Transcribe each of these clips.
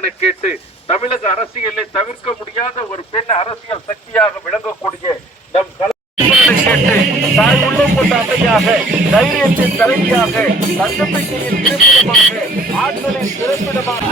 என கேட்டு தமிழக அரசியலில் தவிர்க்க முடியாத ஒரு பெண் அரசியல் சக்தியாக விளங்கக்கூடிய நம் கேட்டு தாய் உள்ளம் கொண்ட அம்மையாக, தைரியத்தின் தலைவியாக, தன்னம்பிக்கையின் இருப்பிடமாக, ஆற்றலின் பிறப்பிடமாக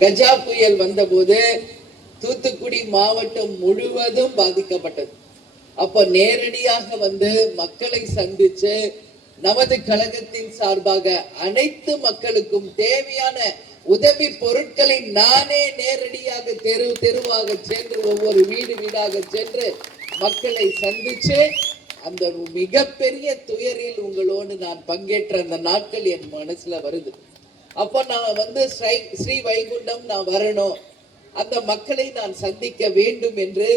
கஜா புயல் வந்தபோது தூத்துக்குடி மாவட்டம் முழுவதும் பாதிக்கப்பட்டது. அப்ப நேரடியாக வந்து மக்களை சந்திச்சு நமது கழகத்தின் சார்பாக அனைத்து மக்களுக்கும் தேவையான உதவி பொருட்களை நானே நேரடியாக தெருவாக சென்று ஒவ்வொரு வீடாக சென்று மக்களை சந்திச்சு அந்த மிகப்பெரிய துயரில் உங்களோடு நான் பங்கேற்ற அந்த நாட்கள் என் மனசுல வருது. அப்போ நான் வந்து ஸ்ரீ வைகுண்டம் நான் வரணும், அந்த மக்களை நான் சந்திக்க வேண்டும் என்று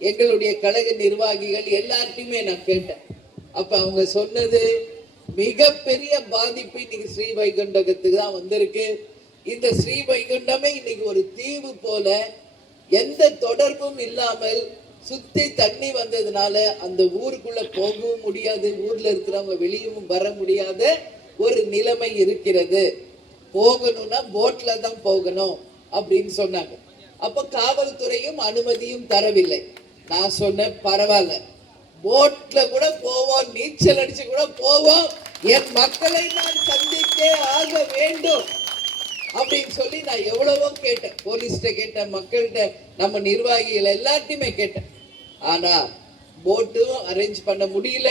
எங்களுடைய கழக நிர்வாகிகள் எல்லார்ட்டையுமே நான் கேட்டேன். அப்ப அவங்க சொன்னது, மிகப்பெரிய பாதிப்பு இன்னைக்கு ஸ்ரீ வைகுண்டத்துக்கு தான் வந்திருக்கு. இந்த ஸ்ரீ வைகுண்டமே இன்னைக்கு ஒரு தீவு போல, எந்த தொடர்பும் இல்லாமல் சுத்தி தண்ணி வந்ததுனால அந்த ஊருக்குள்ள போகவும் முடியாது, ஊர்ல இருக்கிறவங்க வெளியவும் வர முடியாத ஒரு நிலைமை இருக்கிறது. போகணும்னா போட்ல தான் போகணும் அப்படின்னு சொன்னாங்க. அப்ப காவல்துறையும் அனுமதியும் தரவில்லை. நான் சொன்னேன், பரவாயில்ல, போட்ல கூட போவோம், நீச்சல் அடிச்சு கூட போவோம், என் மக்களை நான் சந்தித்தே ஆக வேண்டும் அப்படின்னு சொல்லி நான் எவ்வளவோ கேட்டேன். போலீஸ்ட கேட்டேன், மக்கள்கிட்ட, நம்ம நிர்வாகிகள் எல்லாத்தையுமே கேட்டேன். ஆனா போட்டும் அரேஞ்ச் பண்ண முடியல.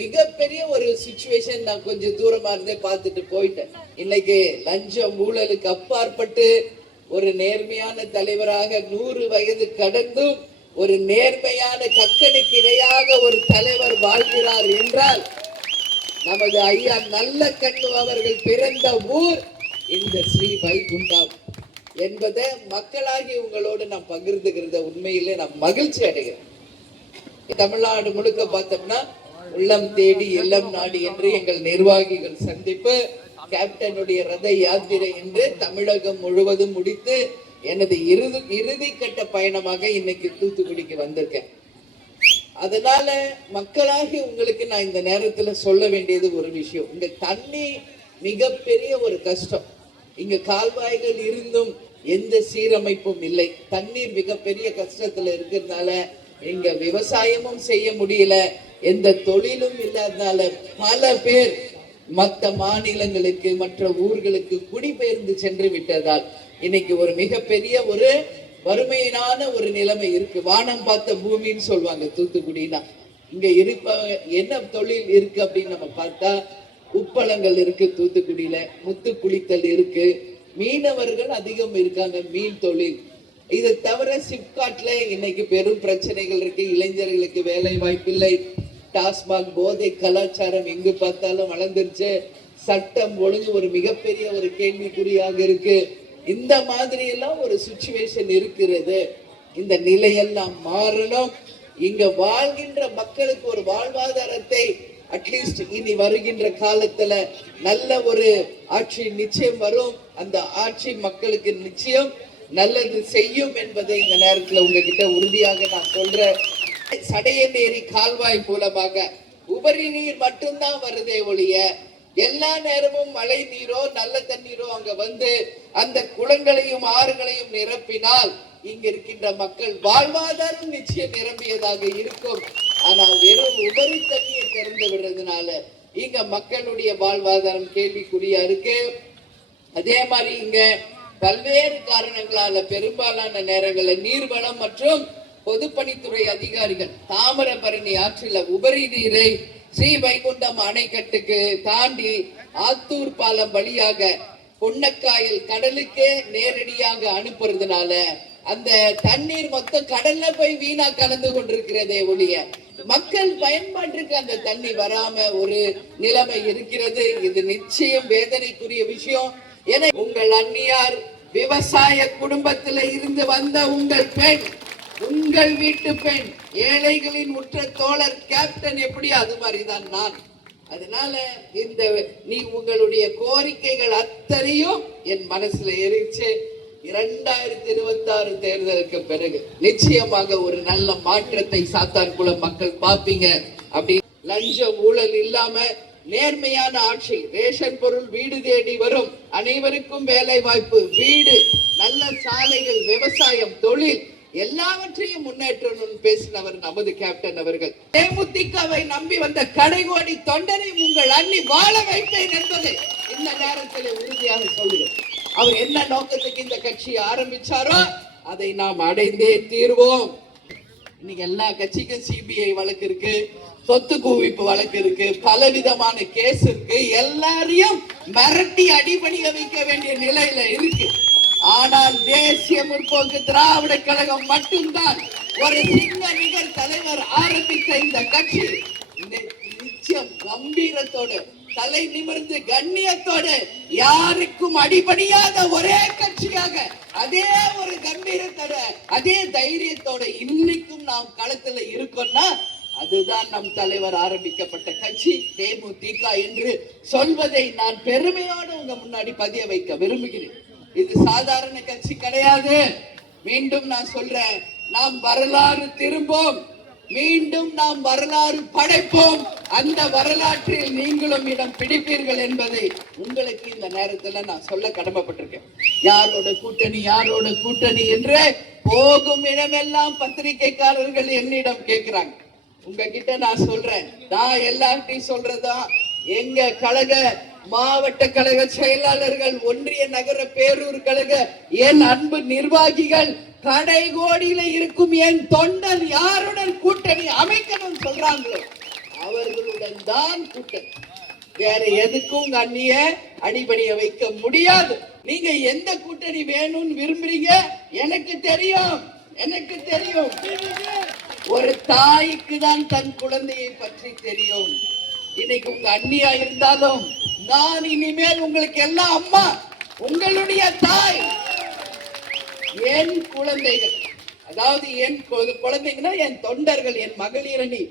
மிகப்பெரிய ஒரு சிச்சுவேஷன். நான் கொஞ்சம் தூரமா இருந்தே பார்த்துட்டு போயிட்டேன். இன்னைக்கு லஞ்சம் ஊழலுக்கு அப்பாற்பட்டு ஒரு நேர்மையான தலைவராக 100 வயது கடந்தும் ஒரு நேர்மையான கக்கனுக்கு இணையாக ஒரு தலைவர் வாழ்கிறார் என்றால் நமது ஐயா நல்ல கண்ணு அவர்கள் பிறந்த ஊர் இந்த ஸ்ரீ வைகுண்டம் என்பதை மக்களாகி உங்களோடு நான் பகிர்ந்துகிறத உண்மையிலே நான் மகிழ்ச்சி அடைகிறேன். தமிழ்நாடு முழுக்க பார்த்தோம்னா உள்ளம் தேடி இல்லம் நாடி என்று எங்கள் நிர்வாகிகள் சந்திப்பு, கேப்டனுடைய ரத யாத்திரை என்று தமிழகம் முழுவதும் முடித்து எனது இறுதி கட்ட பயணமாக இன்னைக்கு தூத்துக்குடிக்கு வந்திருக்கேன். அதனால மக்களாகி உங்களுக்கு நான் இந்த நேரத்துல சொல்ல வேண்டியது ஒரு விஷயம். இங்க தண்ணி மிகப்பெரிய ஒரு கஷ்டம். இங்க கால்வாய்கள் இருந்தும் எந்த சீரமைப்பும் இல்லை. தண்ணீர் மிகப்பெரிய கஷ்டத்துல இருக்கிறதுனால இங்க விவசாயமும் செய்ய முடியல, எந்த தொழிலும் இல்லாதனால பல பேர் மற்ற மாநிலங்களுக்கு மற்ற ஊர்களுக்கு குடிபெயர்ந்து சென்று விட்டதால் இன்னைக்கு ஒரு மிகப்பெரிய ஒரு வறுமையான ஒரு நிலைமை இருக்கு. வானம் பார்த்த பூமின்னு சொல்லுவாங்க தூத்துக்குடினா. இங்க இருப்பவங்க என்ன தொழில் இருக்கு அப்படின்னு நம்ம பார்த்தா உப்பளங்கள் இருக்கு தூத்துக்குடியில, முத்து குளித்தல் இருக்கு, மீனவர்கள் அதிகம் இருக்காங்க, மீன் தொழில். இதை தவிர சிப்காட்ல இன்னைக்கு பெரும் பிரச்சனைகள் இருக்கு. இளைஞர்களுக்கு வேலை வாய்ப்பில்லை, டாஸ்மாக் போதை கலாச்சாரம் எங்கு பார்த்தாலும் வளர்ந்துருச்சு, சட்டம் ஒழுங்கு ஒரு மிகப்பெரிய ஒரு கேள்விக்குறியாக இருக்கு. இந்த மாதிரி எல்லாம் ஒரு சிச்சுவேஷன் இருக்கிறது. இந்த நிலையெல்லாம் மாறணும். இங்க வாழ்கின்ற மக்களுக்கு ஒரு வாழ்வாதாரத்தை அட்லீஸ்ட் இனி வருகின்ற காலத்துல நல்ல ஒரு ஆட்சி நிச்சயம் வரும். அந்த ஆட்சி மக்களுக்கு நிச்சயம் நல்லது செய்யும் என்பதை இந்த நேரத்துல உங்ககிட்ட உறுதியாக நான் சொல்றேன். சடையநேரி கால்வாய் மூலமாக உபரி நீர் மட்டும்தான் வருதே ஒழிய எல்லா நேரமும் மழை நீரோ நல்ல தண்ணீரோ அங்க வந்து அந்த குளங்களையும் ஆறுகளையும் நிரப்பினால் இங்க இருக்கின்ற மக்கள் வாழ்வாதாரம் நிச்சயம் நிரம்பியதாக இருக்கும். ஆனால் வெறும் உபரி தண்ணியை திறந்து விடுறதுனால இங்க மக்களுடைய வாழ்வாதாரம் கேள்விக்குறியா இருக்கு. அதே மாதிரி இங்க பல்வேறு காரணங்களால பெரும்பாலான நேரங்களில் நீர்வளம் மற்றும் பொதுப்பணித்துறை அதிகாரிகள் தாமிரபரணி ஆற்றில் உபரி நீரை ஸ்ரீ வைகுண்டம் அணைக்கட்டுக்கு தாண்டி ஆத்தூர் பாலம் வழியாக பொன்னக்காயல் கடலுக்கே நேரடியாக அனுப்புறதுனால அந்த தண்ணீர் மொத்தம் கடல்ல போய் வீணா கலந்து கொண்டிருக்கிறதே ஒழிய மக்கள் பயன்பாட்டிற்கு அந்த தண்ணி வராம ஒரு நிலைமை இருக்கிறது. இது நிச்சயம் வேதனைக்குரிய விஷயம். என உங்கள் அந்நியார் விவசாய குடும்பத்தில இருந்து வந்த உங்கள் பெண், உங்கள் வீட்டு பெண், ஏழைகளின் உற்ற தோழர் கேப்டன் எப்படி, அது மாதிரிதான் நான். அதனால இந்த உங்களுடைய கோரிக்கைகள் அத்தனையும் என் மனசுல ஏறிச்சு. 2026 தேர்தலுக்கு பிறகு நிச்சயமாக ஒரு நல்ல மாற்றத்தை சாத்தான்குளம் மக்கள் பார்ப்பீங்க. அப்படி லஞ்ச ஊழல் இல்லாம நேர்மையான ஆட்சி, ரேஷன் பொருள் வீடு தேடி வரும், அனைவருக்கும் வேலை வாய்ப்பு, வீடு, நல்ல சாலைகள், விவசாயம், தொழில் எல்லாவற்றையும் முன்னேற்றணும்னு பேசினவர் நமது கேப்டன் அவர்கள். தேமுதிகவை நம்பி வந்த கடைகோடி தொண்டரை உங்கள் அண்ணி வாழ வைப்பேன் என்பதை இந்த நேரத்தில் உறுதியாக சொல்லுகிறேன். அவர் என்ன நோக்கத்துக்கு இந்த கட்சியை ஆரம்பிச்சாரோ அதை நாம் அடைந்தே தீர்வோம். இன்னைக்கு எல்லா கட்சிக்கும் சிபிஐ வழக்கு இருக்கு, சொத்து குவிப்பு வழக்கு இருக்கு, பலவிதமான கேஸ் இருக்கு, எல்லாரையும் மிரட்டி அடிபணிய வைக்க வேண்டிய நிலையில இருக்கு. ஆனால் தேசிய முற்போக்கு திராவிட கழகம் மட்டும்தான் ஒரு சிங்க நிகர் தலைவர் ஆரம்பித்த இந்த கட்சி நிச்சயம் கம்பீரத்தோடு, தலை நிமிர்ந்து கண்ணியத்தோட, யாருக்கும் அடிபணியாத ஒரே கட்சியாக, அதே ஒரு கம்பீரத்தோட, அதே தைரியத்தோட இன்னைக்கும் நாம் களத்துல இருக்கோம்னா அதுதான் நம் தலைவர் ஆரம்பிக்கப்பட்ட கட்சி தேமுதிக என்று சொல்வதை நான் பெருமையோடு உங்க முன்னாடி பதிய வைக்க விரும்புகிறேன். இது சாதாரண கட்சி கிடையாது. மீண்டும் நான் சொல்றேன், நாம் வரலாறு திரும்பும், மீண்டும் நாம் வரலாறு படைப்போம். அந்த வரலாற்றில் நீங்களும் இடம் பிடிப்பீர்கள் என்பதை உங்களுக்கு இந்த நேரத்துல நான் சொல்ல கடமைப்பட்டிருக்கேன். யாரோட கூட்டணி, யாரோட கூட்டணி என்று போகும் இடமெல்லாம் பத்திரிகைக்காரர்கள் என்னிடம் கேட்கிறாங்க. உங்ககிட்ட நான் சொல்றேன், நான் எல்லார்ட்டையும் சொல்றதா, எங்க கழக மாவட்ட கழக செயலாளர்கள், ஒன்றிய நகர பேரூர் கழக என் அன்பு நிர்வாகிகள், கடைகோடியில இருக்கும் என் தொண்டர் யாருடன் கூட்டணி அமைக்கணும் சொல்றாங்களோ அவர்களுடன் தான் கூட்டணி. வேற எதுக்கும் அந்நிய அடிபணிய வைக்க முடியாது. நீங்க எந்த கூட்டணி வேணும்னு விரும்புறீங்க எனக்கு தெரியும், எனக்கு தெரியும். ஒரு தாய்க்கு தான் தன் குழந்தையை பற்றி தெரியும். இன்னைக்கு உங்க அண்ணியா இருந்தாலும் நான் இனிமேல் உங்களுக்கு எல்லாம் அம்மா, உங்களுடைய தாய். என் குழந்தைகள், அதாவது என் குழந்தைங்கன்னா என் தொண்டர்கள், என் மகளிர் அணி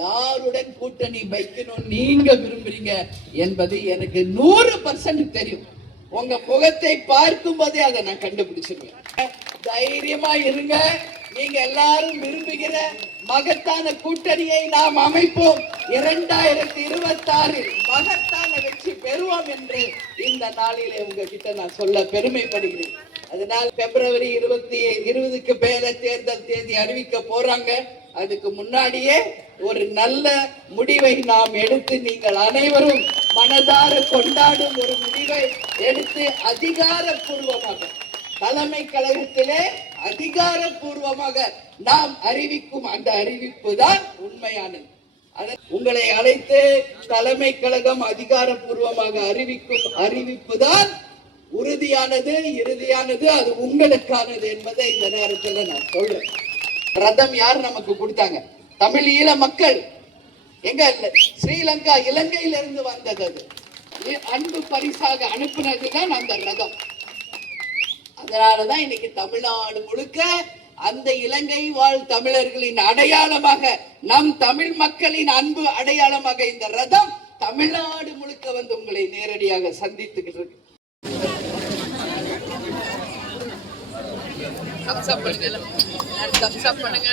யாருடன் கூட்டணி வைக்கணும் நீங்க விரும்புறீங்க என்பது எனக்கு 100% தெரியும். உங்க முகத்தை பார்க்கும் போதே அதை நான் கண்டுபிடிச்சிருவேன். தைரியமா இருங்க. நீங்க எல்லாரும் விரும்புகிற மகத்தான கூட்டணியை நாம் அமைப்போம். 2026 மகத்தான வெற்றி பெறுவோம் என்று இந்த நாளிலே உங்ககிட்ட நான் சொல்ல பெருமைப்படுகிறேன். அதனால் பிப்ரவரி 20க்கு மேல தேர்தல் தேதி அறிவிக்க போறாங்க. அதுக்கு முன்னாடியே ஒரு நல்ல முடிவை நாம் எடுத்து, நீங்கள் அனைவரும் மனதார கொண்டாடும் ஒரு முடிவை எடுத்து அதிகாரப்பூர்வமாக தலைமை கழகத்திலே அதிகாரப்பூர்வமாக நாம் அறிவிக்கும் அந்த அறிவிப்பு தான் உண்மையானது. உங்களை அழைத்து தலைமை கழகம் அதிகாரப்பூர்வமாக அறிவிக்கும் அறிவிப்பு தான் உறுதியானது, இறுதியானது, அது உங்களுக்கானது என்பதை இந்த நேரத்தில் நான் சொல்றேன். ரதம் யார் நமக்கு கொடுத்தாங்க? தமிழ் ஈழ மக்கள். எங்க ஸ்ரீலங்கா, இலங்கையிலிருந்து வந்தது. அது அன்பு பரிசாக அனுப்பினதுதான் அந்த ரதம். அதனாலதான் இன்னைக்கு தமிழ்நாடு முழுக்க அந்த இலங்கை வாழ் தமிழர்களின் அடையாளமாக, நம் தமிழ் மக்களின் அன்பு அடையாளமாக இந்த ரதம் தமிழ்நாடு முழுக்க வந்து உங்களை நேரடியாக சந்தித்துக்கிட்டு இருக்கு. பண்ணுங்க.